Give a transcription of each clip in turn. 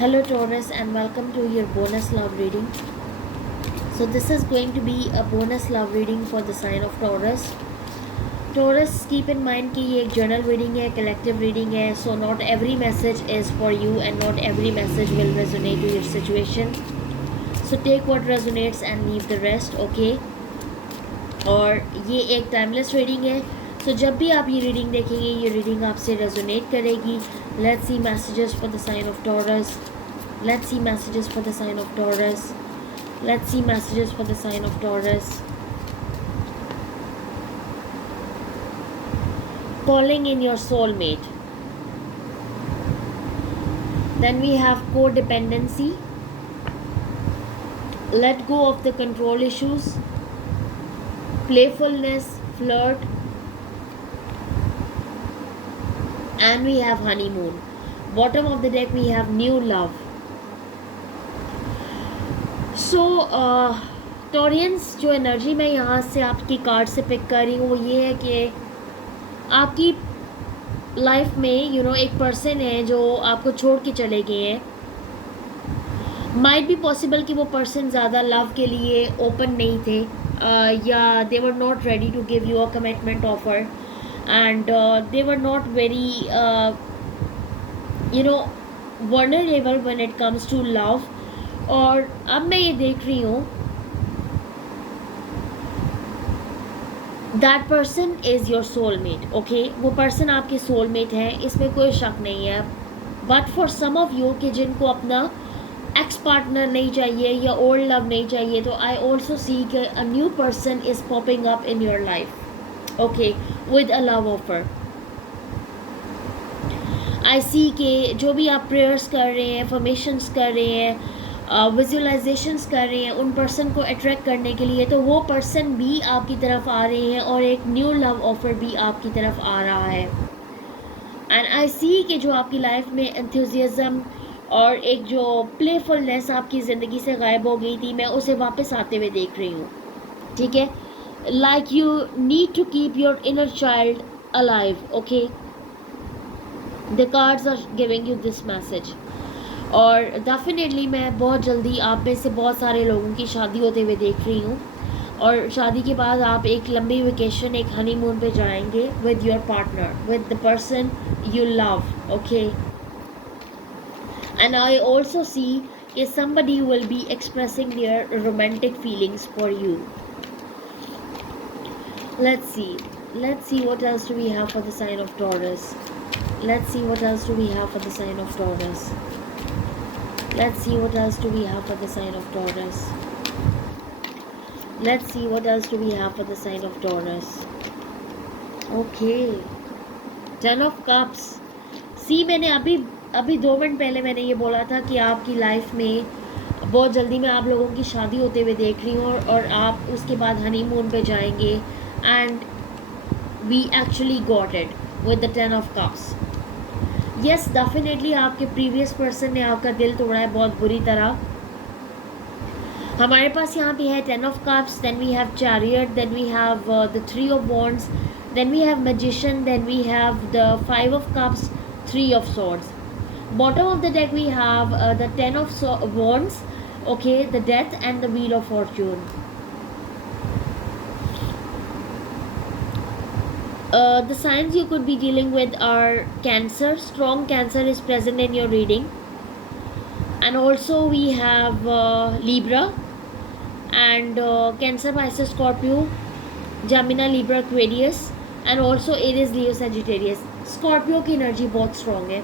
Hello Taurus and welcome to your bonus love reading. So this is going to be a bonus love reading for the sign of Taurus. Taurus, keep in mind कि ये एक journal reading है, collective reading है, so not every message is for you and not every message will resonate to your situation. So take what resonates and leave the rest, okay? और ये एक timeless reading है, so जब भी आप ये reading देखेंगे ये reading आपसे resonate करेगी. Let's see messages for the sign of Taurus. Let's see messages for the sign of Taurus. Let's see messages for the sign of Taurus. Calling in your soulmate. Then we have codependency. Let go of the control issues. Playfulness, flirt. And we have honeymoon. Bottom of the deck we have new love. सो टोरियंस, जो एनर्जी मैं यहाँ से आपकी कार्ड से पिक कर रही हूँ वो ये है कि आपकी लाइफ में एक पर्सन है जो आपको छोड़ के चले गए हैं. माइट बी पॉसिबल कि वो पर्सन ज़्यादा लव के लिए ओपन नहीं थे या they were not ready to give you a commitment offer and they were not very vulnerable when it comes to love. और अब मैं ये देख रही हूँ that person is your soulmate. Okay, वो पर्सन आपके सोलमेट है, इसमें कोई शक नहीं है. But for some of you कि जिनको अपना एक्स पार्टनर नहीं चाहिए या ओल्ड लव नहीं चाहिए, तो आई ऑल्सो सी कि a new person is popping up in your life, okay, with a love offer. I see कि जो भी आप प्रेयर्स कर रहे हैं, फॉर्मेशंस कर रहे हैं, विजुअलाइजेशंस कर रहे हैं उन पर्सन को अट्रैक्ट करने के लिए, तो वो पर्सन भी आपकी तरफ आ रहे हैं और एक न्यू लव ऑफ़र भी आपकी तरफ आ रहा है. एंड आई सी कि जो आपकी लाइफ में एंथुजियाज़म और एक जो प्लेफुलनेस आपकी ज़िंदगी से गायब हो गई थी, मैं उसे वापस आते हुए देख रही हूँ. ठीक है, like you need to keep your inner child alive. Okay, the cards are giving you this message. और डेफिनेटली मैं बहुत जल्दी आप में से बहुत सारे लोगों की शादी होते हुए देख रही हूँ और शादी के बाद आप एक लंबी वेकेशन, एक हनीमून पे जाएंगे with your partner, with the person you love. Okay, and I also see कि somebody will be expressing their romantic feelings for you. Let's see what else do we have for the sign of Taurus. Let's see what else do we have for the sign of Taurus. Let's see what else do we have for the sign of Taurus. Let's see what else do we have for the sign of Taurus. Okay, Ten of Cups. See, मैंने अभी 2 मिनट पहले मैंने ये बोला था कि आपकी लाइफ में बहुत जल्दी मैं आप लोगों की शादी होते हुए देख रही हूँ और आप उसके बाद हनीमून पे जाएंगे. And we actually got it with the 10 of Cups. Yes, definitely आपके प्रीवियस पर्सन ने आपका दिल तोड़ा है बहुत बुरी तरह. हमारे पास यहाँ पे है 10 of Cups, then we have Chariot, then we have the 3 of Wands, then we have Magician, then we have the 5 of Cups, 3 of Swords. Bottom of the deck we have the 10 of Wands, okay, the Death and the Wheel of Fortune. The signs you could be dealing with are Cancer. Strong Cancer is present in your reading. And also we have Libra and Cancer, Pisces, Scorpio, Gemini, Libra, Aquarius, and also Aries, Leo, Sagittarius. Scorpio की energy बहुत strong है.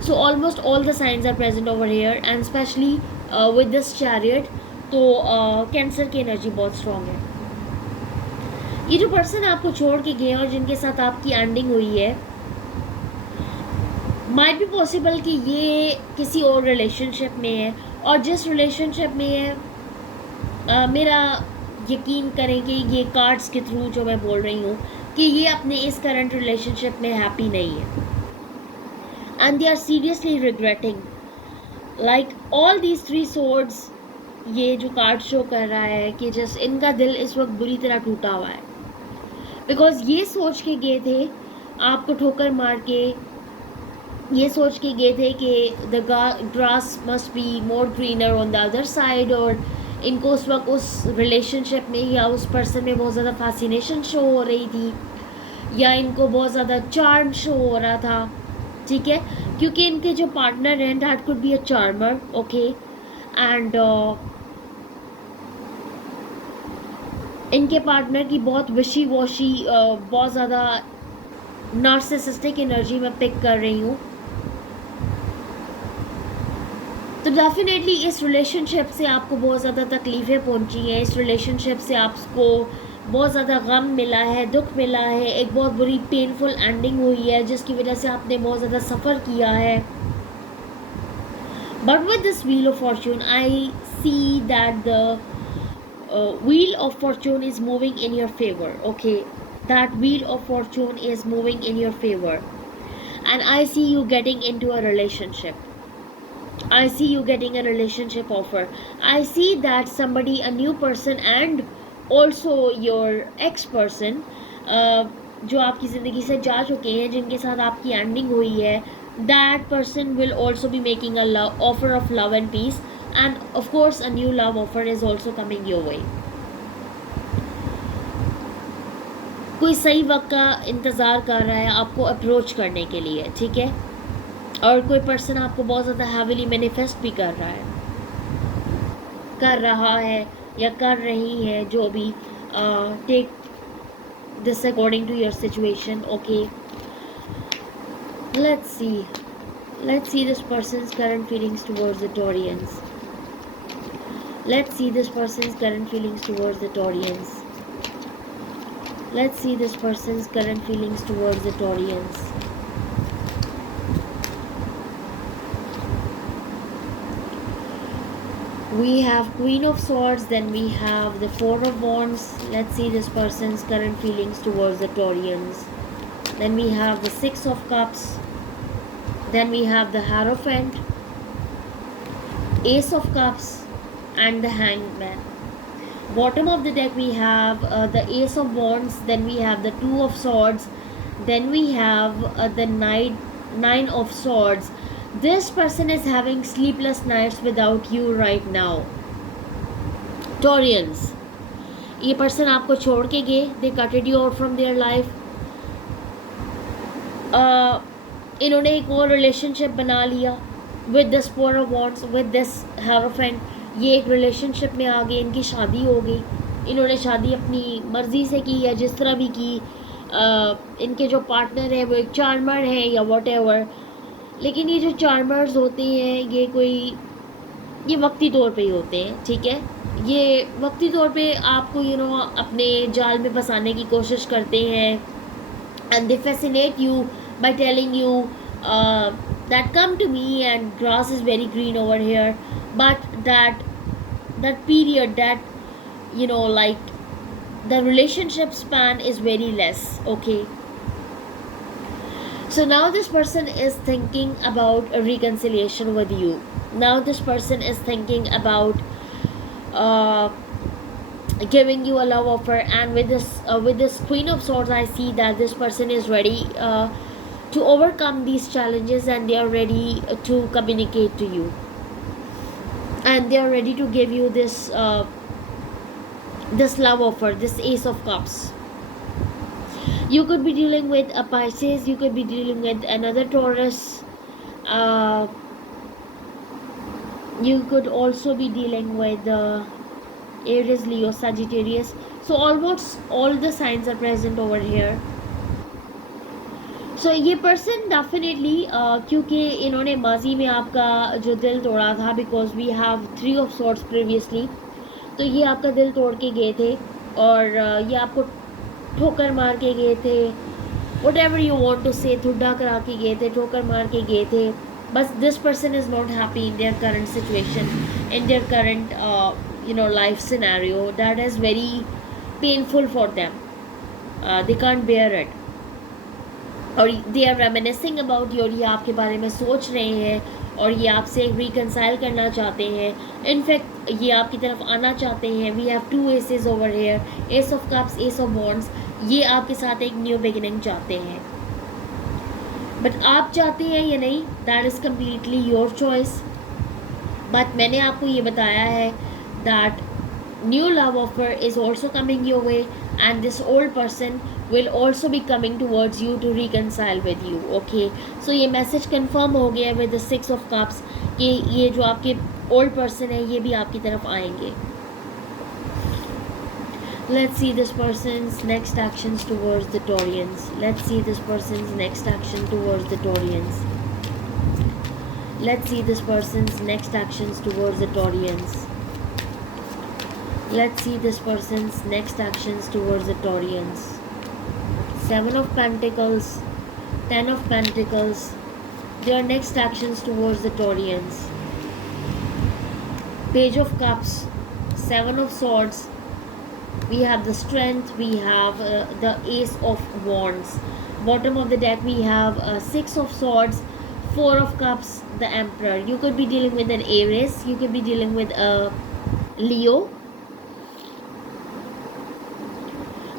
So almost all the signs are present over here, and especially with this Chariot, तो Cancer की energy बहुत strong है. ये जो पर्सन आपको छोड़ के गए और जिनके साथ आपकी एंडिंग हुई है, माइट बी पॉसिबल कि ये किसी और रिलेशनशिप में है. और जिस रिलेशनशिप में है मेरा यकीन करें कि ये कार्ड्स के थ्रू जो मैं बोल रही हूँ कि ये अपने इस करंट रिलेशनशिप में हैप्पी नहीं है. And they are seriously regretting, like all these 3 swords. ये जो कार्ड शो कर रहा है कि जस्ट इनका दिल इस वक्त बुरी तरह टूटा हुआ है, बिकॉज ये सोच के गए थे आपको ठोकर मार के ये सोच के गए थे कि the grass must be more greener on the other side, और इनको उस वक्त उस रिलेशनशिप में या उस पर्सन में बहुत ज़्यादा फैसिनेशन शो हो रही थी, या इनको बहुत ज़्यादा चार्म शो हो रहा था, ठीक है, क्योंकि इनके जो पार्टनर हैं that could be a charmer, okay, and इनके पार्टनर की बहुत विशी वॉशी, बहुत ज़्यादा नार्सिसिस्टिक एनर्जी मैं पिक कर रही हूँ। तो डेफिनेटली इस रिलेशनशिप से आपको बहुत ज़्यादा तकलीफ़ें पहुंची हैं, इस रिलेशनशिप से आपको बहुत ज़्यादा गम मिला है, दुख मिला है, एक बहुत बुरी पेनफुल एंडिंग हुई है जिसकी वजह से आपने बहुत ज़्यादा सफ़र किया है। But with this wheel of Fortune I see that the wheel of fortune is moving in your favor, okay, that wheel of fortune is moving in your favor, and I see you getting into a relationship. I see you getting a relationship offer. I see that somebody, a new person, and also your ex person, जो आपकी ज़िंदगी से जा चुके हैं, जिनके साथ आपकी एंडिंग हुई है, that person will also be making a love offer of love and peace, and of course a new love offer is also coming your way. कोई सही वक्त का इंतज़ार कर रहा है आपको अप्रोच करने के लिए, ठीक है, और कोई पर्सन आपको बहुत ज़्यादा हैविली मैनिफेस्ट भी कर रहा है या कर रही है, जो भी, take this according to your situation, okay. Let's see this person's current feelings towards the Taurians. Let's see this person's current feelings towards the Taurians. Let's see this person's current feelings towards the Taurians. We have Queen of Swords, then we have the Four of Wands. Let's see this person's current feelings towards the Taurians. Then we have the Six of Cups. Then we have the Hierophant, Ace of Cups, and the Hanged Man. Bottom of the deck we have the Ace of Wands, then we have the Two of Swords, then we have the Nine of Swords. This person is having sleepless nights without you right now. Taurians, ये person आपको छोड़ के गए, they cutted you out from their life. इन्होंने एक और रिलेशनशिप बना लिया with this Four of Wands, with this Hierophant. ये एक रिलेशनशिप में आ गए, इनकी शादी हो गई, इन्होंने शादी अपनी मर्ज़ी से की या जिस तरह भी की, इनके जो पार्टनर है वो एक चार्मर है या व्हाटएवर, लेकिन ये जो चार्मर्स होते हैं ये वक्ती तौर पे ही होते हैं, ठीक है, ये वक्ती तौर पे आपको अपने जाल में फंसाने की कोशिश करते हैं, and they fascinate you by telling you that come to me and grass is very green over here, but that period, that like the relationship span is very less, okay. So now this person is thinking about a reconciliation with you. Now this person is thinking about giving you a love offer, and with this Queen of Swords I see that this person is ready to overcome these challenges, and they are ready to communicate to you, and they are ready to give you this love offer, this Ace of Cups. You could be dealing with a Pisces, you could be dealing with another Taurus, you could also be dealing with Aries, Leo, Sagittarius. So almost all the signs are present over here. सो ये person definitely, क्योंकि इन्होंने माजी में आपका जो दिल तोड़ा था, because we have three of swords previously, तो ये आपका दिल तोड़ के गए थे, और ये आपको ठोकर मार के गए थे, whatever you want to say, ठुड्डा करा के गए थे, ठोकर मार के गए थे, बस this person is not happy in their current situation, in their current life scenario, that is very painful for them, they can't bear it, और they are reminiscing about you, और ये आपके बारे में सोच रहे हैं, और ये आपसे रिकनसाइल करना चाहते हैं, इनफैक्ट ये आपकी तरफ आना चाहते हैं. We have two aces over here, ace of cups, ace of wands. ये आपके साथ एक न्यू बिगिनिंग चाहते हैं. बट आप चाहते हैं या नहीं, that is completely your choice. But मैंने आपको ये बताया है that new love offer is also coming your way and this old person will also be coming towards you to reconcile with you. Okay, so ये message confirm हो गया with the 6 of cups कि ये जो आपके old person है ये भी आपकी तरफ आएंगे. Let's see this person's next actions towards the Taurians. Let's see this person's next action towards the Taurians. Let's see this person's next actions towards the Taurians. Let's see this person's next actions towards the Taurians. 7 of Pentacles, 10 of Pentacles, their next actions towards the Taurians. Page of Cups, 7 of Swords, we have the Strength, we have the Ace of Wands. Bottom of the deck we have 6 of Swords, 4 of Cups, the Emperor. You could be dealing with an Aries, you could be dealing with a Leo.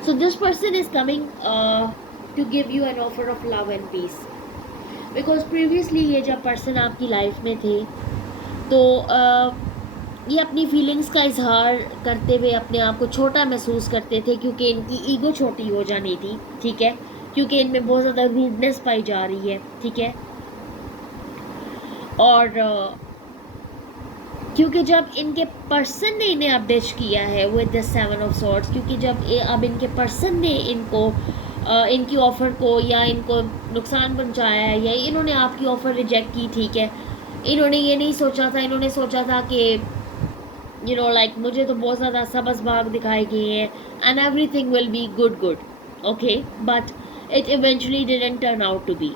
So this person is coming to give you an offer of love and peace. Because previously ये जब person आपकी life में थे तो ये अपनी feelings का इजहार करते हुए अपने आप को छोटा महसूस करते थे क्योंकि इनकी ईगो छोटी हो जानी थी, ठीक है, क्योंकि इनमें बहुत ज़्यादा रूडनेस पाई जा रही है, ठीक है, और क्योंकि जब इनके पर्सन ने इन्हें अपडेट किया है विद द 7 ऑफ सॉर्ड्स, क्योंकि जब अब इनके पर्सन ने इनको इनकी ऑफ़र को या इनको नुकसान पहुंचाया है या इन्होंने आपकी ऑफ़र रिजेक्ट की, ठीक है, इन्होंने ये नहीं सोचा था, इन्होंने सोचा था कि यू नो लाइक मुझे तो बहुत ज़्यादा सबस भाग दिखाए गए हैं and everything will be good, okay, but it eventually didn't turn out to be.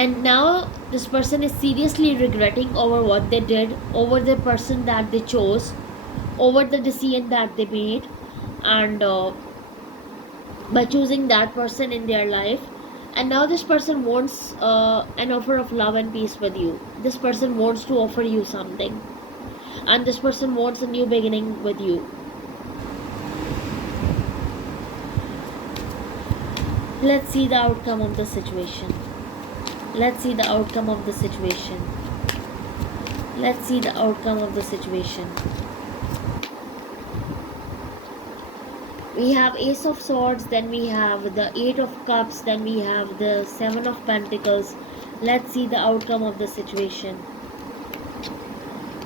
And now this person is seriously regretting over what they did, over the person that they chose, over the decision that they made, and by choosing that person in their life. And now this person wants an offer of love and peace with you. This person wants to offer you something, and this person wants a new beginning with you. Let's see the outcome of the situation. Let's see the outcome of the situation. Let's see the outcome of the situation. We have Ace of Swords, then we have the 8 of Cups, then we have the 7 of Pentacles. Let's see the outcome of the situation.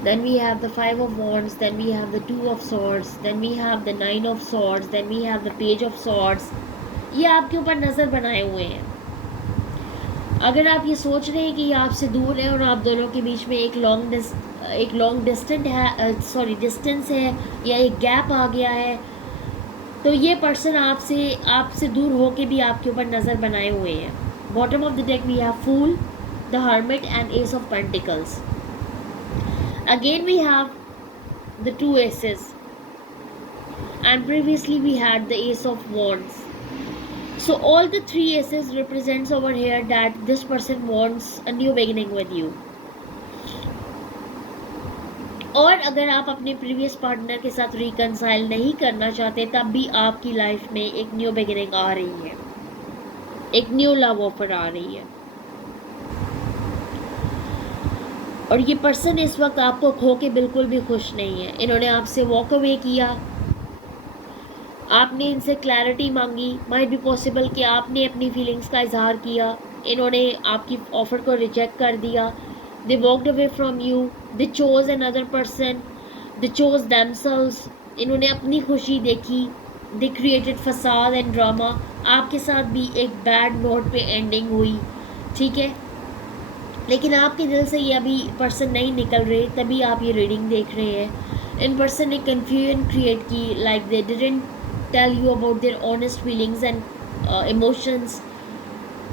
Then we have the 5 of Wands, then we have the 2 of Swords, then we have the 9 of Swords, then we have the Page of Swords. ये आपके ऊपर नज़र बनाए हुए हैं. अगर आप ये सोच रहे हैं कि ये आपसे दूर है और आप दोनों के बीच में एक लॉन्ग डिस्टेंस है या एक गैप आ गया है, तो ये पर्सन आपसे दूर होके भी आपके ऊपर नज़र बनाए हुए हैं. Bottom of the deck we have fool, the hermit and ace of pentacles. Again we have the 2 aces and previously we had the Ace of Wands. So all the 3 aces represents over here that this person wants a new beginning with you. और अगर आप अपने previous partner के साथ रिकंसाइल नहीं करना चाहते तब भी आपकी लाइफ में एक न्यू बिगिनिंग आ रही है, एक न्यू लव ऑफर आ रही है. और ये पर्सन इस वक्त आपको खो के बिल्कुल भी खुश नहीं है. इन्होंने आपसे वॉक अवे किया, आपने इनसे क्लैरिटी मांगी, माइट बी पॉसिबल कि आपने अपनी फीलिंग्स का इजहार किया, इन्होंने आपकी ऑफ़र को रिजेक्ट कर दिया. They walked away from you, they chose another person, they chose themselves. इन्होंने अपनी खुशी देखी, दे क्रिएटेड फसाद एंड ड्रामा. आपके साथ भी एक बैड नोट पे एंडिंग हुई, ठीक है, लेकिन आपके दिल से ये अभी पर्सन नहीं निकल रहे, तभी आप ये रीडिंग देख रहे हैं. इन पर्सन ने कन्फ्यूजन क्रिएट की, like they didn't tell you about their honest feelings and emotions,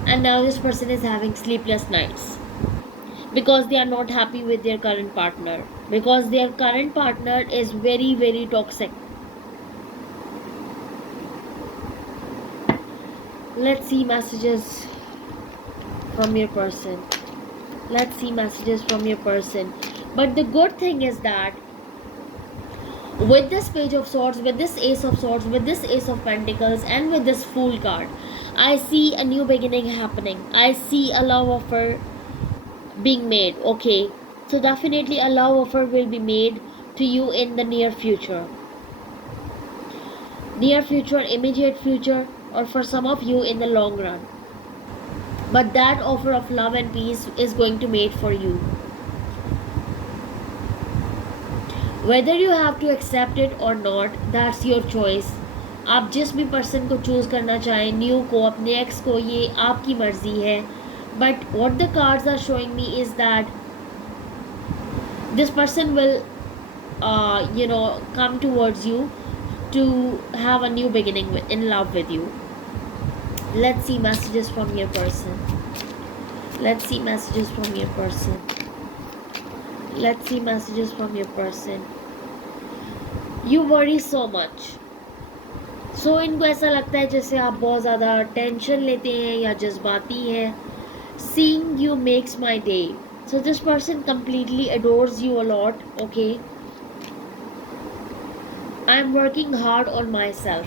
and now this person is having sleepless nights because they are not happy with their current partner, because their current partner is very, very toxic. Let's see messages from your person. Let's see messages from your person. But the good thing is that with this Page of Swords, with this Ace of Swords, with this Ace of Pentacles, and with this Fool card, I see a new beginning happening. I see a love offer being made. Okay, so definitely a love offer will be made to you in the near future. Near future, immediate future, or for some of you in the long run. But that offer of love and peace is going to made for you. Whether you have to accept it or not, that's your choice. आप जिस भी पर्सन को चूज़ करना चाहें, न्यू को, अपने एक्स को, ये आपकी मर्जी है. But what the cards are showing me is that this person will come towards you to have a new beginning in love with you. Let's see messages from your person. Let's see messages from your person. Let's see messages from your person. You worry so much. So इनको ऐसा लगता है जैसे आप बहुत ज़्यादा टेंशन लेते हैं या जज्बाती हैं. Seeing you makes my day. So this person completely adores you a lot. Okay. I'm working hard on myself.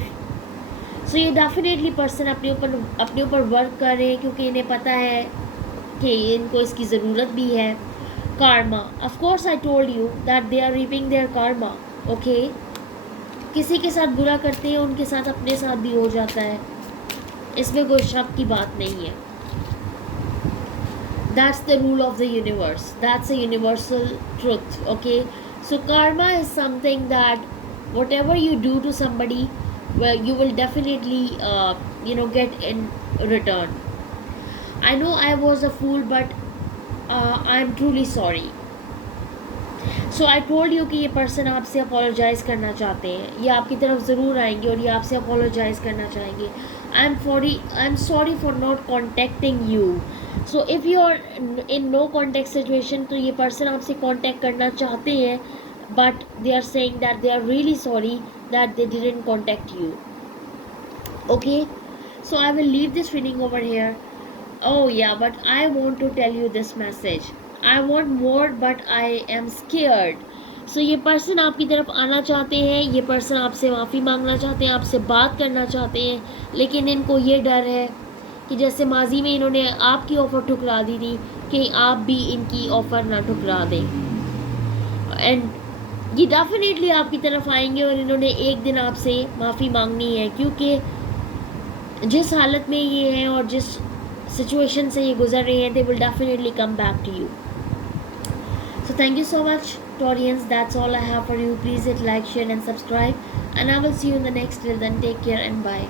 So ये definitely person अपने ऊपर वर्क कर रहे हैं क्योंकि इन्हें पता है कि इनको इसकी ज़रूरत भी है. Karma. Of course I told you that they are reaping their karma. Okay. किसी के साथ बुरा करते हैं, उनके साथ अपने साथ भी हो जाता है. इसमें कोई शक की बात नहीं है. That's the rule of the universe. That's a universal truth. Okay. So karma is something that whatever you do to somebody, well, you will definitely get in return. I know I was a fool, but I'm truly sorry. So I told you कि ये person आपसे apologise करना चाहते हैं. ये आपकी तरफ ज़रूर आएंगे और ये आपसे अपोलोजाइज़ करना चाहेंगे. I am sorry for not contacting you. So if you are in no contact situation, तो ये पर्सन आपसे कॉन्टेक्ट करना चाहते हैं, but they are saying that they are really sorry that they didn't contact you. Okay, so I will leave this reading over here. Oh yeah, but I want to tell you this message. I want more, but I am scared. So ये पर्सन आपकी तरफ आना चाहते हैं, ये person आपसे माफ़ी मांगना चाहते हैं, आपसे बात करना चाहते हैं, लेकिन इनको ये डर है कि जैसे माजी में इन्होंने आपकी ऑफ़र ठुकरा दी थी, कि आप भी इनकी ऑफ़र ना ठुकरा दें. एंड ये डेफिनेटली आपकी तरफ आएंगे और इन्होंने एक दिन आपसे माफ़ी मांगनी है, क्योंकि जिस हालत में ये हैं और जिस सिचुएशन से ये गुजर रहे हैं, they will definitely come back to you. So thank you so much, Taurians. That's all I have for you. Please hit like, share and subscribe, and I will see you in the next. Till then, take care and bye.